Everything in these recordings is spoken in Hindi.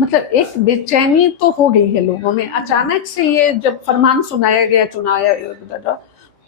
मतलब एक बेचैनी तो हो गई है लोगों में। अचानक से ये जब फरमान सुनाया गया चुनाव,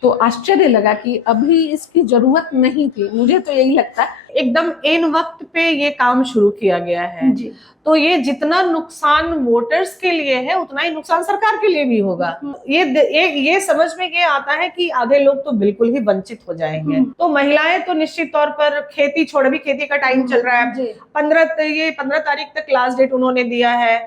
तो आश्चर्य लगा कि अभी इसकी जरूरत नहीं थी। मुझे तो यही लगता है एकदम एन वक्त पे ये काम शुरू किया गया है जी। तो ये जितना नुकसान वोटर्स के लिए है उतना ही नुकसान सरकार के लिए भी होगा। ये समझ में ये आता है कि आधे लोग तो बिल्कुल ही वंचित हो जाएंगे। तो महिलाएं तो निश्चित तौर पर खेती छोड़, भी खेती का टाइम चल रहा है, 15 तारीख तक लास्ट डेट उन्होंने दिया है।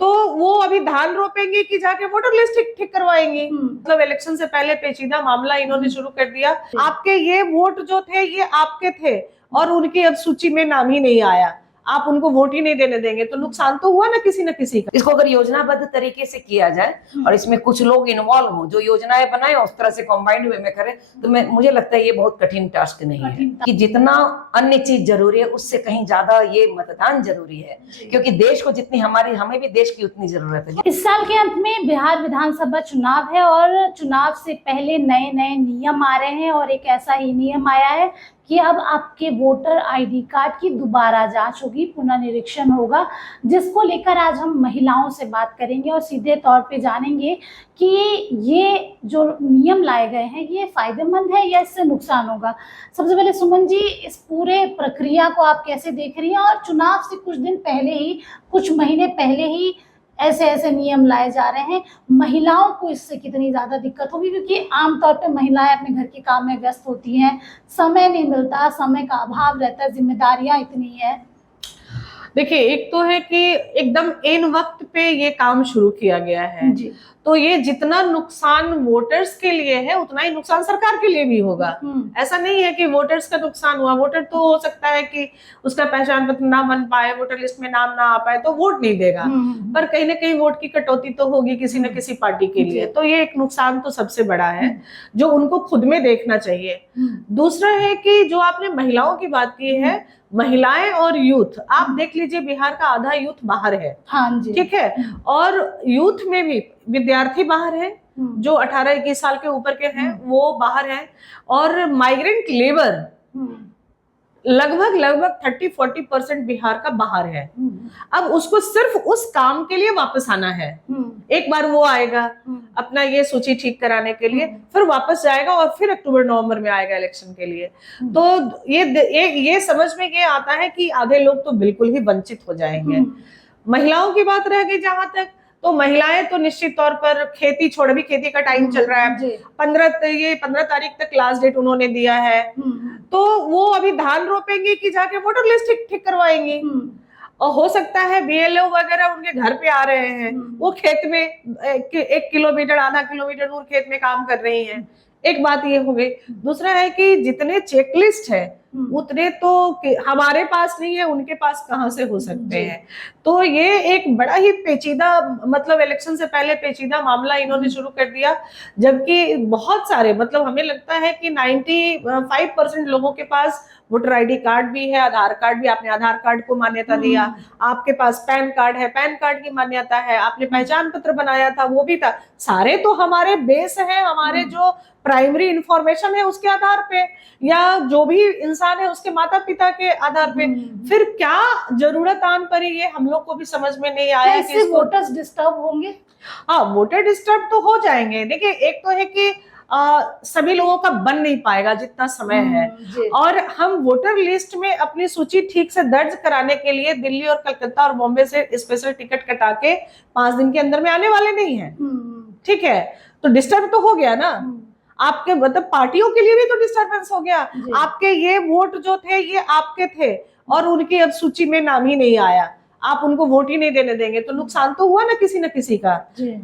तो वो अभी धान रोपेंगे कि जाके वोटर लिस्ट ठीक करवाएंगी। मतलब इलेक्शन से पहले पेचीदा मामला इन्होंने शुरू कर दिया। आपके ये वोट जो थे ये आपके थे और उनकी अब सूची में नाम ही नहीं आया, आप उनको वोट ही नहीं देने देंगे, तो नुकसान तो हुआ ना किसी न किसी का। इसको अगर योजनाबद्ध तरीके से किया जाए और इसमें कुछ लोग इन्वॉल्व हो जो योजनाएं बनाए उस तरह से कॉम्बाइंड वे में करें तो मुझे लगता है ये बहुत कठिन टास्क नहीं है कि जितना अन्य चीज जरूरी है उससे कहीं ज्यादा ये मतदान जरूरी है, क्योंकि देश को जितनी हमें भी देश की उतनी जरूरत है। इस साल के अंत में बिहार विधानसभा चुनाव है और चुनाव से पहले नए नए नियम आ रहे हैं और एक ऐसा ही नियम आया है कि अब आपके वोटर आईडी कार्ड की दोबारा जांच होगी, पुनर्निरीक्षण होगा, जिसको लेकर आज हम महिलाओं से बात करेंगे और सीधे तौर पे जानेंगे कि ये जो नियम लाए गए हैं ये फायदेमंद है या इससे नुकसान होगा। सबसे पहले सुमन जी, इस पूरे प्रक्रिया को आप कैसे देख रही हैं और चुनाव से कुछ दिन पहले ही, कुछ महीने पहले ही ऐसे ऐसे नियम लाए जा रहे हैं, महिलाओं को इससे कितनी ज़्यादा दिक्कत होगी? क्योंकि आमतौर पे महिलाएं अपने घर के काम में व्यस्त होती हैं, समय नहीं मिलता, समय का अभाव रहता है, जिम्मेदारियां इतनी है। देखिए, एक तो है कि एकदम एन वक्त पे ये काम शुरू किया गया है जी। तो ये जितना नुकसान वोटर्स के लिए है उतना ही नुकसान सरकार के लिए भी होगा। ऐसा नहीं है कि वोटर्स का नुकसान हुआ, वोटर तो हो सकता है कि उसका पहचान पत्र ना बन पाए, वोटर लिस्ट में नाम ना आ पाए तो वोट नहीं देगा, पर कहीं ना कहीं वोट की कटौती तो होगी किसी न किसी पार्टी के लिए। तो ये एक नुकसान तो सबसे बड़ा है जो उनको खुद में देखना चाहिए। दूसरा है कि जो आपने महिलाओं की बात की है, महिलाएं और यूथ, आप देख लीजिए बिहार का आधा यूथ बाहर है। हाँ जी, ठीक है। और यूथ में भी विद्यार्थी बाहर है, जो 18-21 साल के ऊपर के हैं वो बाहर हैं, और माइग्रेंट लेबर लगभग 30-40% बिहार का बाहर है। अब उसको सिर्फ उस काम के लिए वापस आना है। एक बार वो आएगा अपना ये सूची ठीक कराने के लिए, फिर वापस जाएगा और फिर अक्टूबर-नवंबर में आएगा इलेक्शन के लिए। तो ये समझ में ये आता है कि आधे लोग तो बिल्कुल ही वंचित हो जाएंगे। महिलाओं की बात रह गई जहां तक, तो महिलाएं तो निश्चित तौर पर खेती छोड़, भी खेती का टाइम चल रहा है, 15 तारीख तक लास्ट डेट उन्होंने दिया है। तो वो अभी धान रोपेंगे कि जाके वोटर लिस्ट ठीक करवाएंगी। और हो सकता है बीएलओ वगैरह उनके घर पे आ रहे हैं, वो खेत में 1 किलोमीटर आधा किलोमीटर दूर खेत में काम कर रही हैं। एक बात ये हो गई। दूसरा है कि जितने चेकलिस्ट है उतने तो हमारे पास नहीं है, उनके पास कहां से हो सकते हैं। तो ये एक बड़ा ही पेचीदा, मतलब इलेक्शन से पहले पेचीदा मामला इन्होंने शुरू कर दिया, जबकि बहुत सारे, मतलब हमें लगता है कि 95% लोगों के पास वोटर आईडी कार्ड भी है, आधार कार्ड भी, आपने आधार कार्ड को मान्यता दिया, आपके पास पैन कार्ड है, पैन कार्ड की मान्यता है, आपने पहचान पत्र बनाया था वो भी था, सारे तो हमारे बेस है, हमारे जो प्राइमरी इंफॉर्मेशन है उसके आधार पे, या जो भी इंसान है उसके माता पिता के आधार पे। फिर क्या जरूरत आन पड़ी, ये हम लोग को भी समझ में नहीं आया कि इसको वोटर्स डिस्टर्ब होंगे। हाँ, वोटर डिस्टर्ब तो हो जाएंगे। देखिए, एक तो है कि सभी लोगों का बन नहीं पाएगा जितना समय है, और हम वोटर लिस्ट में अपनी सूची ठीक से दर्ज कराने के लिए दिल्ली और कलकत्ता और बॉम्बे से स्पेशल टिकट कटा के 5 दिन के अंदर में आने वाले नहीं है। ठीक है, तो डिस्टर्ब तो हो गया ना आपके, मतलब पार्टियों के लिए भी तो डिस्टर्बेंस हो गया। आपके ये वोट जो थे ये आपके थे और उनकी अब सूची में नाम ही नहीं आया, आप उनको वोट ही नहीं देने देंगे, तो नुकसान तो हुआ ना किसी न किसी का।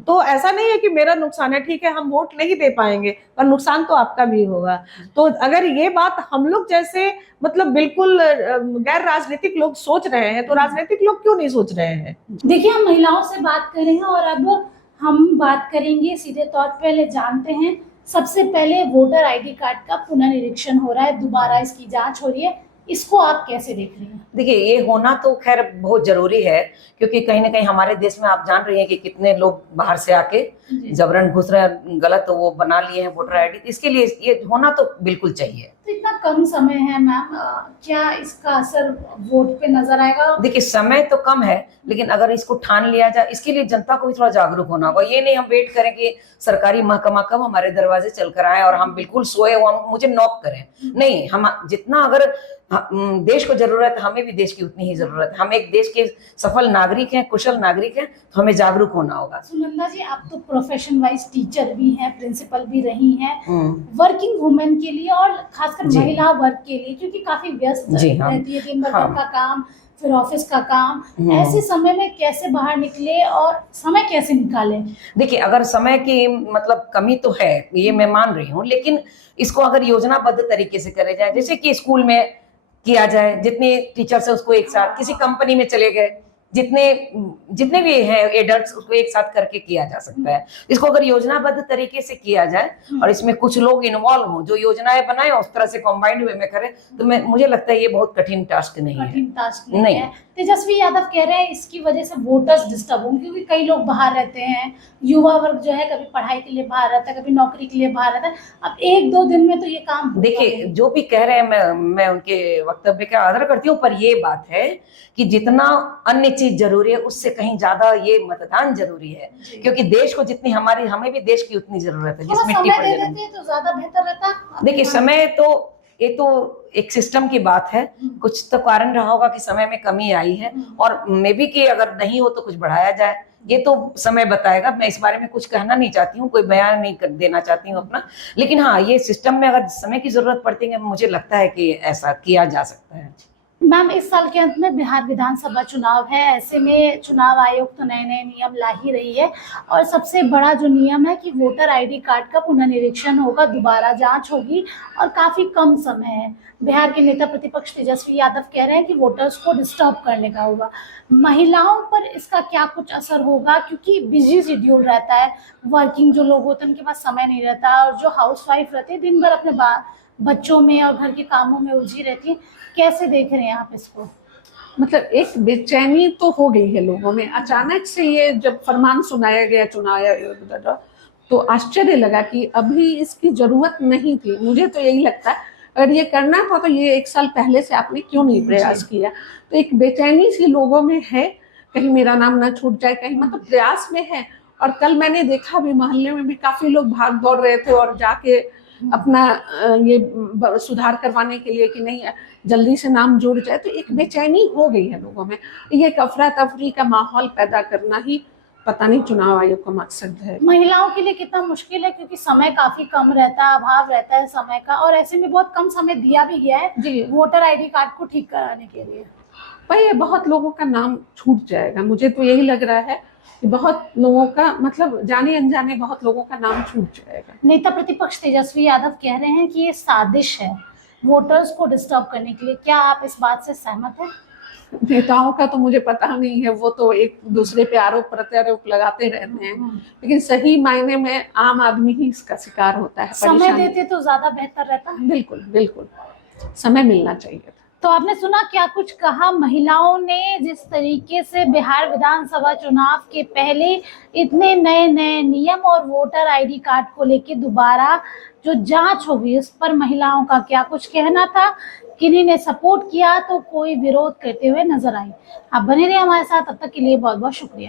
तो ऐसा नहीं है कि मेरा नुकसान है, ठीक है हम वोट नहीं दे पाएंगे पर नुकसान तो आपका भी होगा। तो अगर ये बात हम लोग जैसे, मतलब बिल्कुल गैर राजनीतिक लोग सोच रहे हैं, तो राजनीतिक लोग क्यों नहीं सोच रहे हैं? देखिए, हम महिलाओं से बात कर रहे हैं और अब हम बात करेंगे सीधे तौर पे, पहले जानते हैं सबसे पहले वोटर आईडी कार्ड का पुनर्निरीक्षण हो रहा है, दोबारा इसकी जांच हो रही है, इसको आप कैसे देख रही हैं? देखिए, ये होना तो खैर बहुत जरूरी है, क्योंकि कहीं ना कहीं हमारे देश में आप जान रही हैं कि कितने लोग बाहर से आके जबरन घुस रहे हैं, गलत वो बना लिए हैं वोटर आईडी। इसके लिए ये होना तो बिल्कुल चाहिए। तो इतना कम समय है मैम, क्या इसका असर वोट पे नजर आएगा? देखिए समय तो कम है, लेकिन अगर इसको ठान लिया जाए, इसके लिए जनता को भी थोड़ा जागरूक होना होगा। ये नहीं हम वेट करें कि सरकारी महकमा कब हमारे दरवाजे चल कर आए और हम बिल्कुल सोए हुए मुझे नॉक करें। नहीं, हम जितना अगर देश को जरूरत है, हमें भी देश की उतनी ही जरूरत है। हम एक देश के सफल नागरिक हैं, कुशल नागरिक हैं, तो हमें जागरूक होना होगा। सुनंदा जी, आप तो प्रोफेशन वाइज टीचर भी हैं, प्रिंसिपल भी रही हैं, वर्किंग वुमेन के लिए और खासकर महिला वर्ग के लिए, क्योंकि काफी व्यस्त रहती है, दिन भर घर का काम, फिर ऑफिस का काम, ऐसे समय में कैसे बाहर निकले और समय कैसे निकालें? देखिए, अगर समय की मतलब कमी तो है, ये मैं मान रही हूँ, लेकिन इसको अगर योजनाबद्ध तरीके से करे जाए, जैसे कि स्कूल में किया जाए, जितने टीचर्स है उसको एक साथ, किसी कंपनी में चले गए, जितने भी हैं एडल्ट्स, उसको एक साथ करके किया जा सकता है। इसको अगर योजनाबद्ध तरीके से किया जाए और इसमें कुछ लोग इन्वॉल्व हों, जो योजनाएं बनाए उस तरह से कॉम्बाइंड वे में करें, तो मुझे लगता है ये बहुत कठिन टास्क नहीं है। कठिन टास्क नहीं है। तेजस्वी यादव कह रहे हैं इसकी वजह से वोटर्स डिस्टर्ब होंगे, क्योंकि कई लोग बाहर रहते हैं, युवा वर्ग जो है कभी पढ़ाई के लिए बाहर रहता है, कभी नौकरी के लिए बाहर रहता है। अब 1-2 दिन में तो ये काम देखिए, जो भी कह रहे हैं मैं उनके वक्तव्य का आदर करती हूँ, पर ये बात है कि जितना अन्य चीज जरूरी है उससे कहीं ज्यादा ये मतदान जरूरी है, क्योंकि देश को जितनी हमें भी देश की उतनी जरूरत है। जिस मिट्टी पर जन्म, तो ज्यादा बेहतर रहता। देखिए समय तो ये तो एक सिस्टम की बात है, कुछ तो कारण रहा होगा कि समय में कमी आई है, और मे बी कि अगर नहीं हो तो कुछ बढ़ाया जाए, ये तो समय बताएगा। मैं इस बारे में कुछ कहना नहीं चाहती हूँ, कोई बयान नहीं देना चाहती हूँ अपना, लेकिन हाँ, ये सिस्टम में अगर समय की जरूरत पड़ती है, मुझे लगता है कि ऐसा किया जा सकता है। मैम, इस साल के अंत में बिहार विधानसभा चुनाव है, ऐसे में चुनाव आयोग तो नए नए नियम ला ही रही है, और सबसे बड़ा जो नियम है कि वोटर आईडी कार्ड का पुनर्निरीक्षण होगा, दोबारा जांच होगी, और काफी कम समय है। बिहार के नेता प्रतिपक्ष तेजस्वी यादव कह रहे हैं कि वोटर्स को डिस्टर्ब करने का होगा। महिलाओं पर इसका क्या कुछ असर होगा, क्योंकि बिजी शेड्यूल रहता है, वर्किंग जो लोग होते हैं उनके पास समय नहीं रहता, और जो हाउसवाइफ रहती है दिन भर अपने बच्चों में और घर के कामों में उलझी रहती है। कैसे देख रहे हैं आप इसको? मतलब एक बेचैनी तो हो गई है लोगों में। अचानक से ये जब फरमान सुनाया गया चुनाव आयोग, तो आश्चर्य लगा कि अभी इसकी जरूरत नहीं थी। मुझे तो यही लगता है, अगर ये करना था तो ये 1 साल पहले से आपने क्यों नहीं प्रयास किया। तो एक बेचैनी सी लोगों में है, कहीं मेरा नाम ना छूट जाए, कहीं मतलब प्रयास में है। और कल मैंने देखा भी, मोहल्ले में भी काफी लोग भाग दौड़ रहे थे और जाके अपना ये सुधार करवाने के लिए कि नहीं जल्दी से नाम जुड़ जाए। तो एक बेचैनी हो गई है लोगों में। ये एक अफरा तफरी का माहौल पैदा करना ही पता नहीं चुनाव आयोग का मकसद है। महिलाओं के लिए कितना मुश्किल है, क्योंकि समय काफी कम रहता है, अभाव रहता है समय का, और ऐसे में बहुत कम समय दिया भी गया है जी वोटर आईडी कार्ड को ठीक कराने के लिए। भाई, बहुत लोगों का नाम छूट जाएगा। मुझे तो यही लग रहा है कि बहुत लोगों का, मतलब जाने अनजाने बहुत लोगों का नाम छूट जाएगा। नेता प्रतिपक्ष तेजस्वी यादव कह रहे हैं कि ये साजिश है वोटर्स को डिस्टर्ब करने के लिए। क्या आप इस बात से सहमत हैं? नेताओं का तो मुझे पता नहीं है, वो तो एक दूसरे पे आरोप प्रत्यारोप लगाते रहते हैं, लेकिन सही मायने में आम आदमी ही इसका शिकार होता है। समय देते तो ज्यादा बेहतर रहता। बिल्कुल बिल्कुल, समय मिलना चाहिए था। तो आपने सुना क्या कुछ कहा महिलाओं ने, जिस तरीके से बिहार विधानसभा चुनाव के पहले इतने नए नए नियम और वोटर आईडी कार्ड को लेके दोबारा जो जांच होगी उस पर महिलाओं का क्या कुछ कहना था, किन्हीं ने सपोर्ट किया तो कोई विरोध करते हुए नजर आई। आप बने रहिए हमारे साथ, तब तक के लिए बहुत बहुत शुक्रिया।